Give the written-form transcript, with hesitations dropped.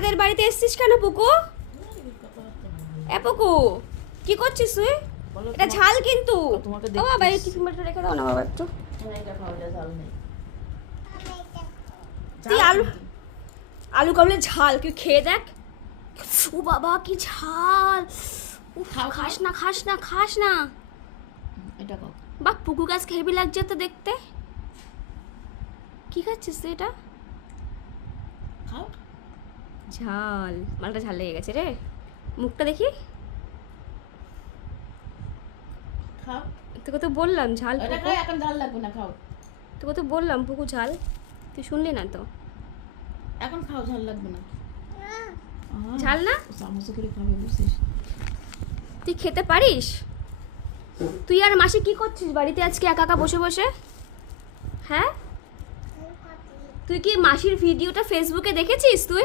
আমাদের বাড়িতে এসেছিস কেন পুকু? এ পুকু, কি করছিস তুই? এটা ঝাল কিন্তু। ও বাবা, এই টিফিন বাটিটা রেখে দাও না বাবা একটু। তুই আলু কাবলের ঝাল তুই খেয়ে দেখ। ও বাবা কি ঝাল! খাস না খাস না খাস না। এটা খাও। বাহ, পুকু গাছ হেভি লাগছে তো দেখতে। কি খাচ্ছিস তুই এটা? খাও। ঝাল, মালটা ঝাল লেগে গেছে রে। মুখটা দেখি। খাও। তোকে তো বললাম ঝাল এটা পুকু। খাও, এখন ঝাল লাগবে না, খাও। তোকে তো বললাম পুকু ঝাল, তুই শুনলি না তো। এখন খাও, ঝাল লাগবে না। ঝাল না? চামচে করে খাবে, বুঝছিস? তুই খেতে পারিস? তুই আর মাসি কি করছিস বাড়িতে আজকে একা একা বসে বসে? হ্যাঁ, তুই কি মাসির ভিডিওটা ফেসবুকে দেখেছিস তুই?